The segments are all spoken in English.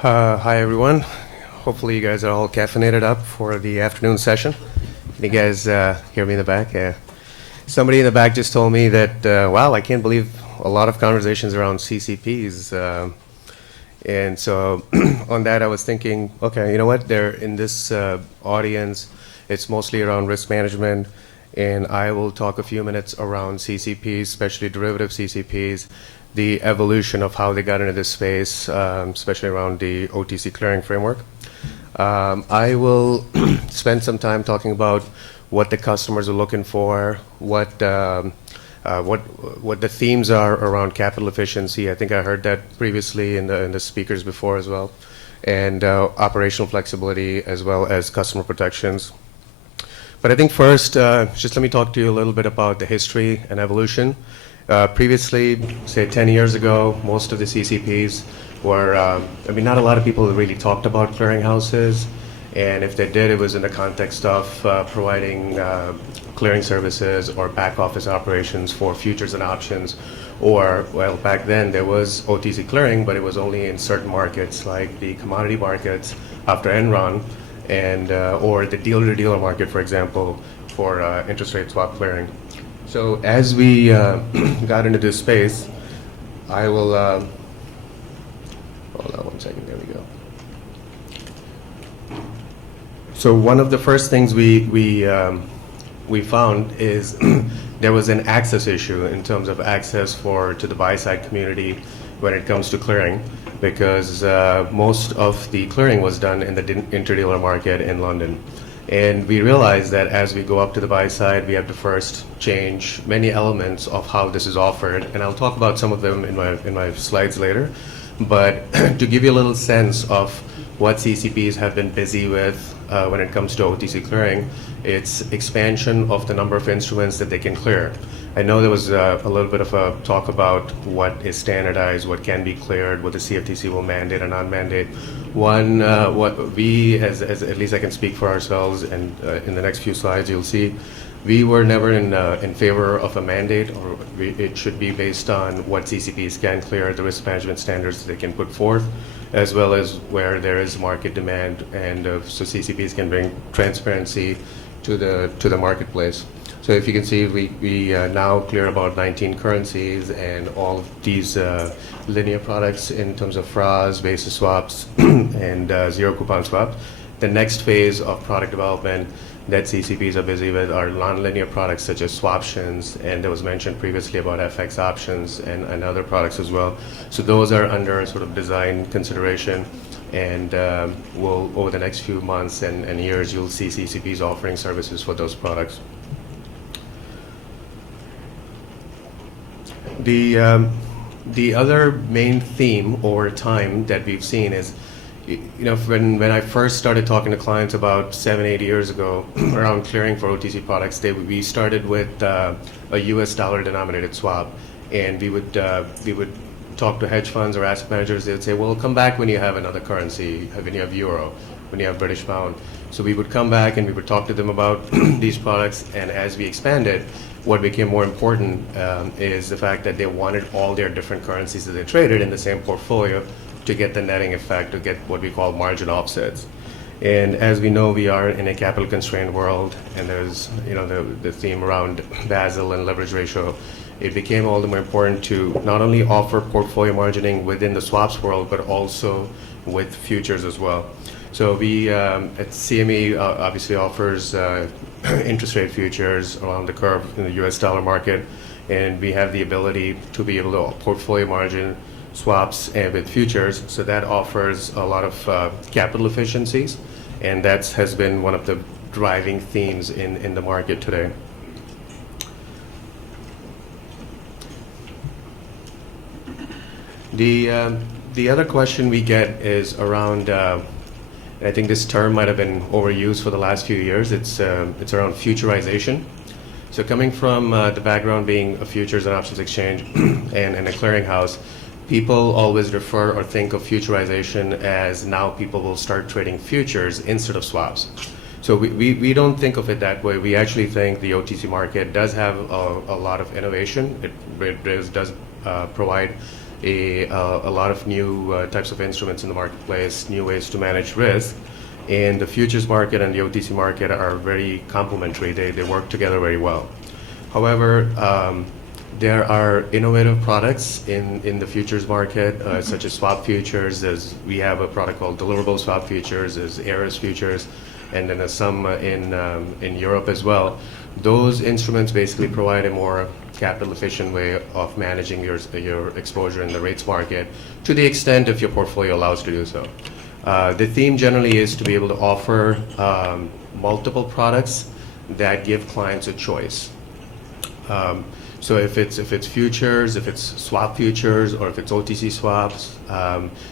Hi everyone. Hopefully you guys are all caffeinated up for the afternoon session. Can you guys hear me in the back? Somebody in the back just told me that, wow, I can't believe a lot of conversations around CCPs. And so on that, I was thinking, okay, you know what? They're in this audience, it's mostly around risk management. And I will talk a few minutes around CCPs, especially derivative CCPs, the evolution of how they got into this space, especially around the OTC Clearing framework. I will spend some time talking about what the customers are looking for, what the themes are around capital efficiency. I think I heard that previously in the speakers before as well, and operational flexibility as well as customer protections. But I think first, just let me talk to you a little bit about the history and evolution. Previously, say 10 years ago, most of the CCPs were, not a lot of people really talked about clearinghouses, and if they did, it was in the context of providing clearing services or back office operations for futures and options, or, well, back then there was OTC clearing, but it was only in certain markets like the commodity markets after Enron, and or the dealer-to-dealer market, for example, for interest rate swap clearing. So as we got into this space, I will, hold on one second, there we go. So one of the first things we found is there was an access issue in terms of access to the buy-side community when it comes to clearing, because most of the clearing was done in the interdealer market in London. And we realized that as we go up to the buy side, we have to first change many elements of how this is offered. And I'll talk about some of them in my slides later. But to give you a little sense of what CCPs have been busy with when it comes to OTC clearing, it's expansion of the number of instruments that they can clear. I know there was a little bit of a talk about what is standardized, what can be cleared, what the CFTC will mandate or non-mandate. One, what we, as at least I can speak for ourselves, and in the next few slides you'll see, we were never in favor of a mandate, or it should be based on what CCPs can clear, the risk management standards they can put forth, as well as where there is market demand, and so CCPs can bring transparency to the marketplace. So if you can see, we now clear about 19 currencies, and all of these linear products in terms of FRAs, basis swaps, and zero coupon swaps. The next phase of product development that CCPs are busy with are non-linear products such as swaptions, and there was mentioned previously about FX options and other products as well. So those are under sort of design consideration, and over the next few months and years, you'll see CCPs offering services for those products. The other main theme over time that we've seen is, when I first started talking to clients about 7-8 years ago around clearing for OTC products, we started with a US dollar denominated swap, and we would talk to hedge funds or asset managers. They would say, well, come back when you have another currency, when you have euro, when you have British pound. So we would come back and we would talk to them about these products, and as we expanded, what became more important is the fact that they wanted all their different currencies that they traded in the same portfolio to get the netting effect, to get what we call margin offsets. And as we know, we are in a capital constrained world, and there's the theme around Basel and leverage ratio. It became all the more important to not only offer portfolio margining within the swaps world, but also with futures as well. So we at CME obviously offers interest rate futures around the curve in the US dollar market, and we have the ability to be able to portfolio margin swaps and with futures, so that offers a lot of capital efficiencies, and that has been one of the driving themes in the market today. The other question we get is around, I think this term might have been overused for the last few years, it's around futureization. So coming from the background being a futures and options exchange and a clearinghouse, people always refer or think of futureization as now people will start trading futures instead of swaps. So we don't think of it that way. We actually think the OTC market does have a lot of innovation. It does provide a lot of new types of instruments in the marketplace, new ways to manage risk. And the futures market and the OTC market are very complementary. They work together very well. However, there are innovative products in the futures market, such as swap futures. We have a product called deliverable swap futures, there's Eris futures, and then there's some in Europe as well. Those instruments basically provide a more capital efficient way of managing your exposure in the rates market, to the extent if your portfolio allows to do so. The theme generally is to be able to offer multiple products that give clients a choice. So if it's futures, if it's swap futures, or if it's OTC swaps,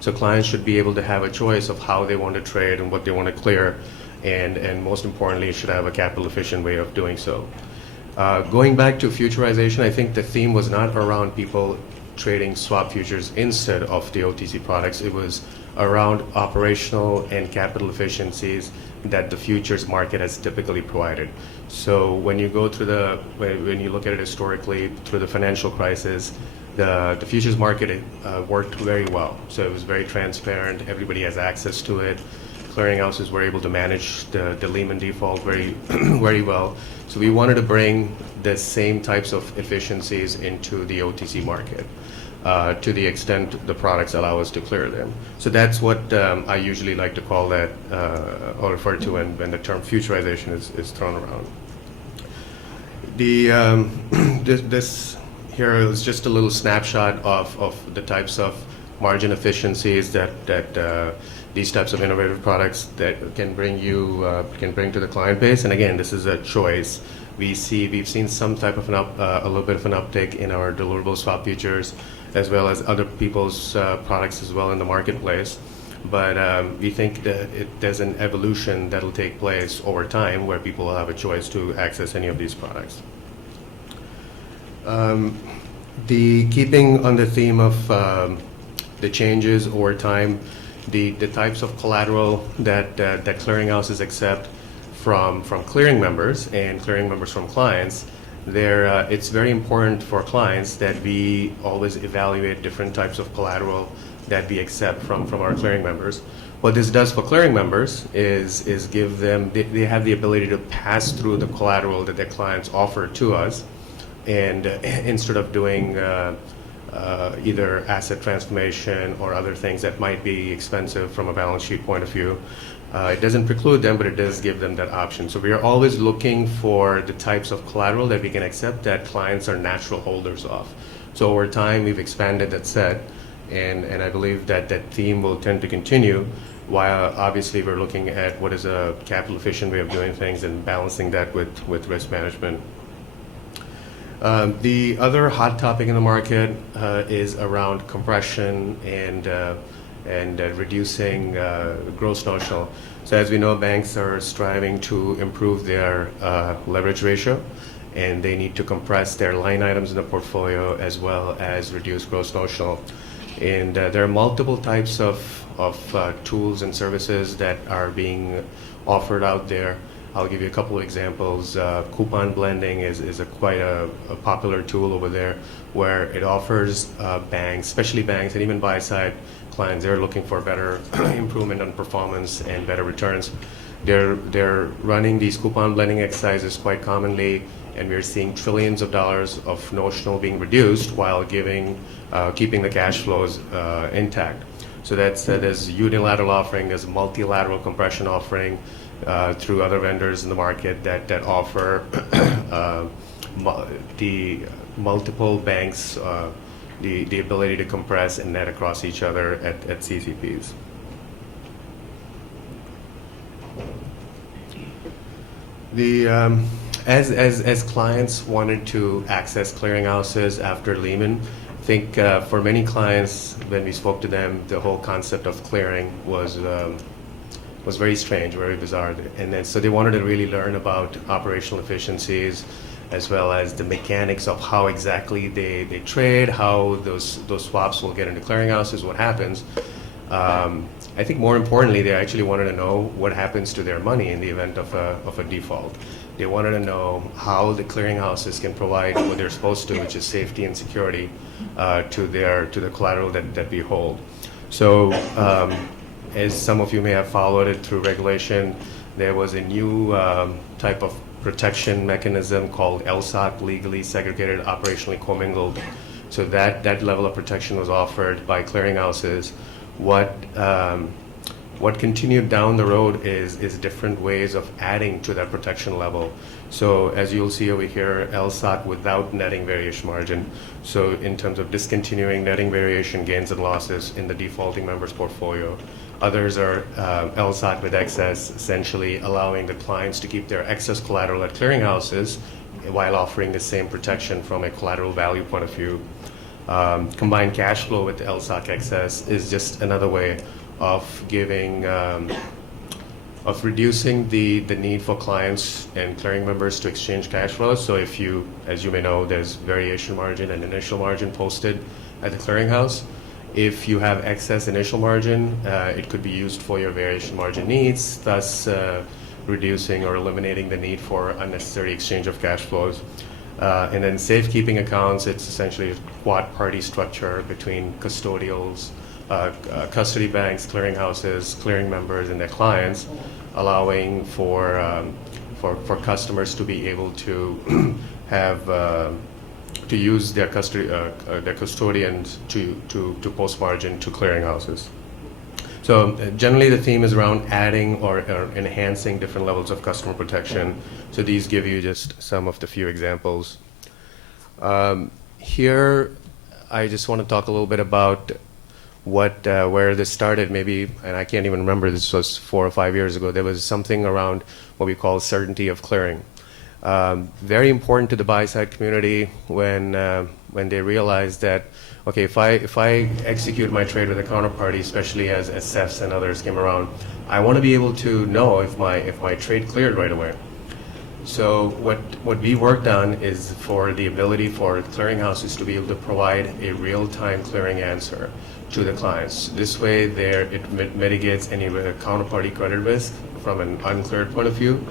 so clients should be able to have a choice of how they want to trade and what they want to clear, and most importantly, should have a capital efficient way of doing so. Going back to futureization, I think the theme was not around people trading swap futures instead of the OTC products. It was around operational and capital efficiencies that the futures market has typically provided. So when you go through when you look at it historically through the financial crisis, the futures market worked very well. So it was very transparent. Everybody has access to it. Clearinghouses were able to manage the Lehman default very, very well. So we wanted to bring the same types of efficiencies into the OTC market, to the extent the products allow us to clear them. So that's what I usually like to call that, or refer to when the term futureization is thrown around. This here is just a little snapshot of the types of margin efficiencies that these types of innovative products that can bring to the client base. And again, this is a choice. We've seen some type of a little bit of an uptick in our deliverable swap futures, as well as other people's products as well in the marketplace. But we think that there's an evolution that'll take place over time where people will have a choice to access any of these products. Keeping on the theme of the changes over time, the types of collateral that clearinghouses accept from clearing members and clearing members from clients, it's very important for clients that we always evaluate different types of collateral that we accept from our clearing members. What this does for clearing members is give them, they have the ability to pass through the collateral that their clients offer to us, and instead of doing either asset transformation or other things that might be expensive from a balance sheet point of view. It doesn't preclude them, but it does give them that option. So we are always looking for the types of collateral that we can accept that clients are natural holders of. So over time, we've expanded that set, and I believe that theme will tend to continue, while obviously we're looking at what is a capital efficient way of doing things and balancing that with risk management. The other hot topic in the market is around compression and reducing gross notional. So as we know, banks are striving to improve their leverage ratio, and they need to compress their line items in the portfolio as well as reduce gross notional. And there are multiple types of tools and services that are being offered out there. I'll give you a couple of examples. Coupon blending is quite a popular tool over there, where it offers banks, especially banks and even buy-side clients, they're looking for better improvement on performance and better returns. They're running these coupon blending exercises quite commonly, and we're seeing trillions of dollars of notional being reduced while keeping the cash flows intact. So there's unilateral offering, there's a multilateral compression offering through other vendors in the market that offer the multiple banks the ability to compress and net across each other at CCPs. As clients wanted to access clearinghouses after Lehman, I think for many clients, when we spoke to them, the whole concept of clearing was very strange, very bizarre, and then so they wanted to really learn about operational efficiencies, as well as the mechanics of how exactly they trade, how those swaps will get into clearinghouses, what happens. I think more importantly, they actually wanted to know what happens to their money in the event of a default. They wanted to know how the clearinghouses can provide what they're supposed to, which is safety and security to the collateral that we hold. So, as some of you may have followed it through regulation, there was a new type of protection mechanism called LSOC, legally segregated, operationally commingled. So that level of protection was offered by clearinghouses. What continued down the road is different ways of adding to that protection level. So as you'll see over here, LSOC without netting variation margin. So in terms of discontinuing netting variation gains and losses in the defaulting member's portfolio. Others are LSOC with excess, essentially allowing the clients to keep their excess collateral at clearinghouses while offering the same protection from a collateral value point of view. Combined cash flow with LSOC excess is just another way of giving, of reducing the need for clients and clearing members to exchange cash flows. So if you, as you may know, there's variation margin and initial margin posted at the clearinghouse. If you have excess initial margin, it could be used for your variation margin needs, thus reducing or eliminating the need for unnecessary exchange of cash flows. And then safekeeping accounts, it's essentially a quad-party structure between custodials, custody banks, clearinghouses, clearing members, and their clients, allowing for customers to be able to have to use their custodians to post margin to clearinghouses. So generally the theme is around adding or enhancing different levels of customer protection. So these give you just some of the few examples. Here, I just want to talk a little bit about where this started. Maybe, and I can't even remember, this was 4 or 5 years ago. There was something around what we call certainty of clearing. Very important to the buy-side community when they realize that, okay, if I execute my trade with a counterparty, especially as SFs and others came around, I want to be able to know if my trade cleared right away. So what we worked on is for the ability for clearinghouses to be able to provide a real-time clearing answer to the clients. This way, it mitigates any counterparty credit risk from an uncleared point of view.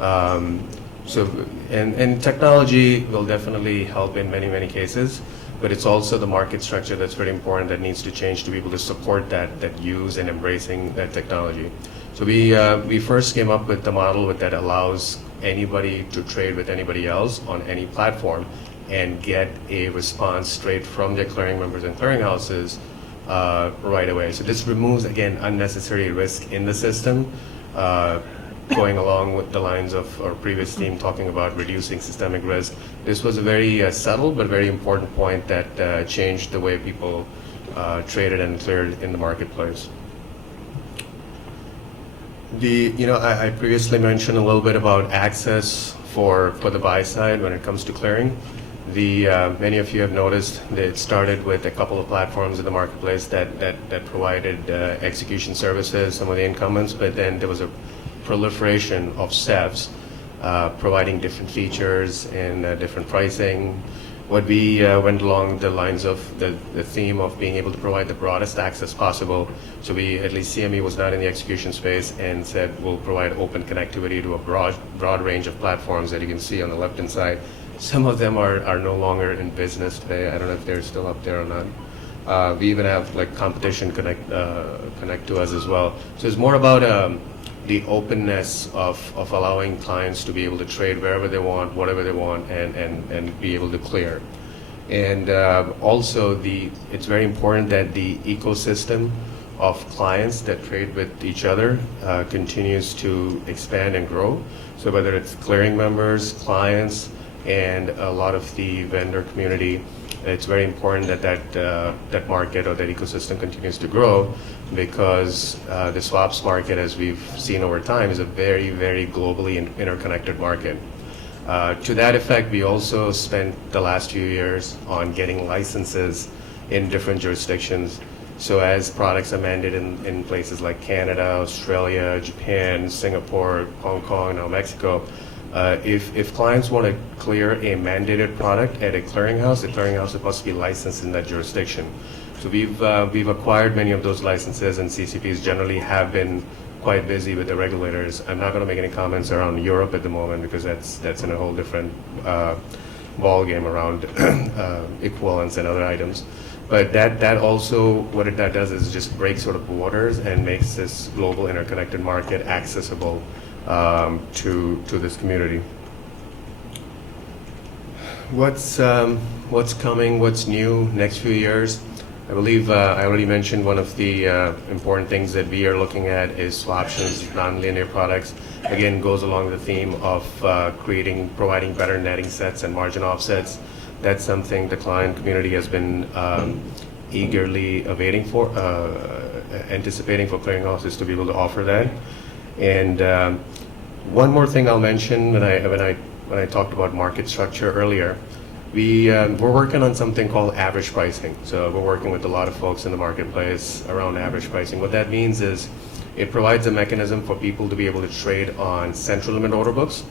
And technology will definitely help in many cases, but it's also the market structure that's very important that needs to change to be able to support that use and embracing that technology. So we first came up with the model that allows anybody to trade with anybody else on any platform and get a response straight from their clearing members and clearinghouses right away. So this removes, again, unnecessary risk in the system, going along with the lines of our previous theme talking about reducing systemic risk. This was a very subtle but very important point that changed the way people traded and cleared in the marketplace. I previously mentioned a little bit about access for the buy side when it comes to clearing. Many of you have noticed that it started with a couple of platforms in the marketplace that provided execution services, some of the incumbents, but then there was a proliferation of SEFs providing different features and different pricing. What we went along the lines of the theme of being able to provide the broadest access possible. So at least CME was not in the execution space and said we'll provide open connectivity to a broad range of platforms that you can see on the left-hand side. Some of them are no longer in business today. I don't know if they're still up there or not. We even have like competition connect to us as well. So it's more about the openness of allowing clients to be able to trade wherever they want, whatever they want, and be able to clear. And also, it's very important that the ecosystem of clients that trade with each other continues to expand and grow. So whether it's clearing members, clients, and a lot of the vendor community, it's very important that market or that ecosystem continues to grow, because the swaps market, as we've seen over time, is a very globally interconnected market. To that effect, we also spent the last few years on getting licenses in different jurisdictions. So as products are mandated in places like Canada, Australia, Japan, Singapore, Hong Kong, now Mexico, if clients want to clear a mandated product at a clearinghouse, the clearinghouse must be licensed in that jurisdiction. So we've acquired many of those licenses, and CCPs generally have been quite busy with the regulators. I'm not going to make any comments around Europe at the moment because that's in a whole different ball game around equivalence and other items. But that also, what that does is just break sort of borders and makes this global interconnected market accessible to this community. What's coming? What's new next few years? I believe I already mentioned one of the important things that we are looking at is swaptions, nonlinear products. Again, goes along the theme of providing better netting sets and margin offsets. That's something the client community has been eagerly anticipating for clearinghouses to be able to offer that. And one more thing I'll mention when I talked about market structure earlier, we're working on something called average pricing. So we're working with a lot of folks in the marketplace around average pricing. What that means is it provides a mechanism for people to be able to trade on central limit order books.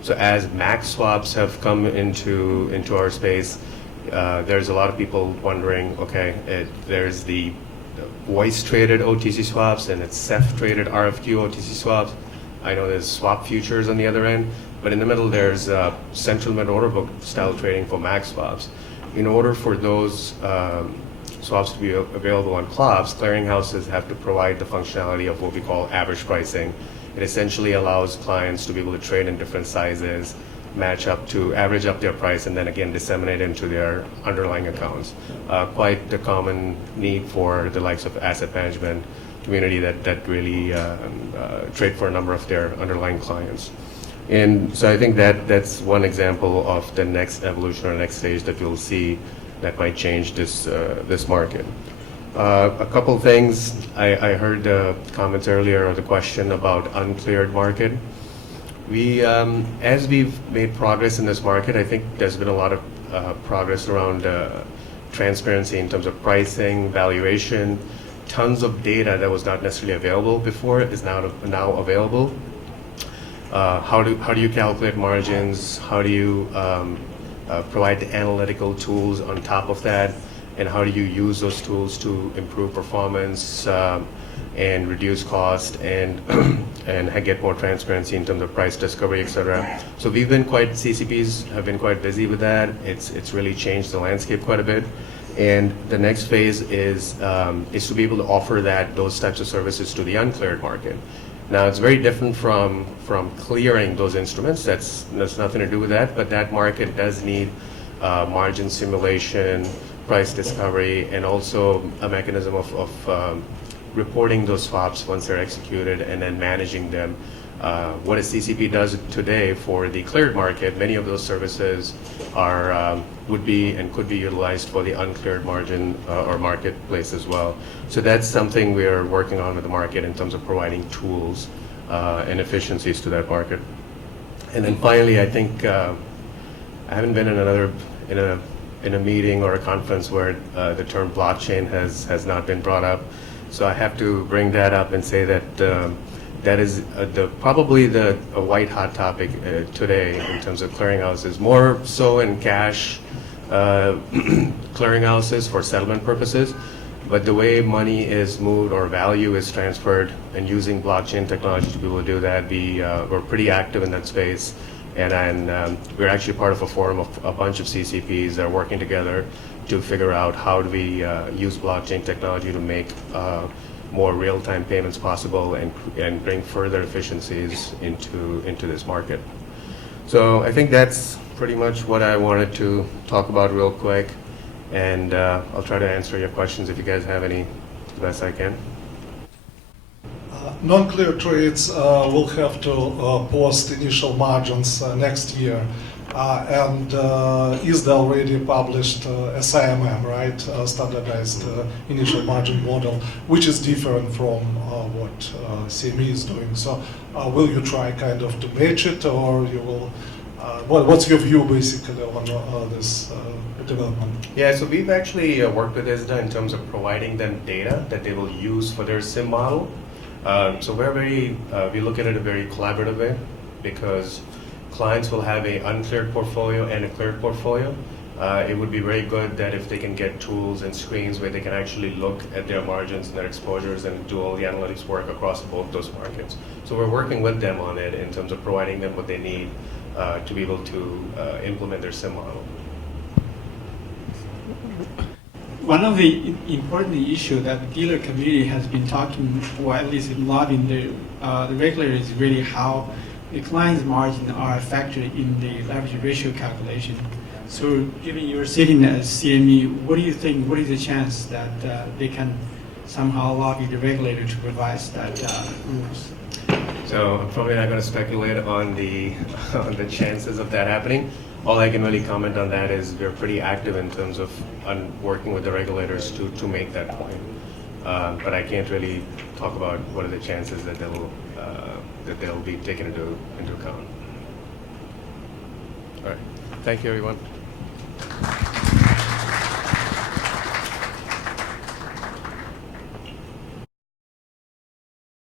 So as max swaps have come into our space, there's a lot of people wondering, okay, there's the voice traded OTC swaps and it's CEF traded RFQ OTC swaps. I know there's swap futures on the other end, but in the middle there's central limit order book style trading for max swaps. In order for those swaps to be available on CLOPs, clearinghouses have to provide the functionality of what we call average pricing. It essentially allows clients to be able to trade in different sizes, average up their price, and then again disseminate into their underlying accounts. Quite the common need for the likes of asset management community that really trade for a number of their underlying clients. And so I think that's one example of the next evolution or next stage that we'll see that might change this market. A couple things. I heard the comments earlier or the question about uncleared market. As we've made progress in this market, I think there's been a lot of progress around transparency in terms of pricing, valuation. Tons of data that was not necessarily available before is now available. How do you calculate margins? How do you provide the analytical tools on top of that? And how do you use those tools to improve performance and reduce cost and get more transparency in terms of price discovery, et cetera. So CCPs have been quite busy with that. It's really changed the landscape quite a bit. And the next phase is to be able to offer those types of services to the uncleared market. Now it's very different from clearing those instruments. That's nothing to do with that, but that market does need margin simulation, price discovery, and also a mechanism of reporting those swaps once they're executed and then managing them. What a CCP does today for the cleared market, many of those services would be and could be utilized for the uncleared margin or marketplace as well. So that's something we're working on with the market in terms of providing tools and efficiencies to that market. And then finally, I think I haven't been in a meeting or a conference where the term blockchain has not been brought up. So I have to bring that up and say that that is probably a white hot topic today in terms of clearinghouses, more so in cash clearinghouses for settlement purposes. But the way money is moved or value is transferred and using blockchain technology to be able to do that, we're pretty active in that space. And we're actually part of a forum of a bunch of CCPs that are working together to figure out how do we use blockchain technology to make more real-time payments possible and bring further efficiencies into this market. So I think that's pretty much what I wanted to talk about real quick. And I'll try to answer your questions if you guys have any, the best I can. Non-clear trades will have to post initial margins next year. And ISDA already published SIMM, right? Standardized initial margin model, which is different from what CME is doing. So will you try kind of to match it, or you will? What's your view basically on this development? Yeah, so we've actually worked with ISDA in terms of providing them data that they will use for their SIM model. So we look at it a very collaborative way because clients will have an uncleared portfolio and a cleared portfolio. It would be very good that if they can get tools and screens where they can actually look at their margins and their exposures and do all the analytics work across both those markets. So we're working with them on it in terms of providing them what they need to be able to implement their SIM model. One of the important issues that the dealer community has been talking, or at least lobbying the regulator, is really how the client's margin are factored in the leverage ratio calculation. So given you're sitting as CME, what do you think, what is the chance that they can somehow lobby the regulator to revise that rules? So I'm probably not going to speculate on the chances of that happening. All I can really comment on that is we're pretty active in terms of working with the regulators to make that point. But I can't really talk about what are the chances that they'll be taken into account. All right. Thank you, everyone.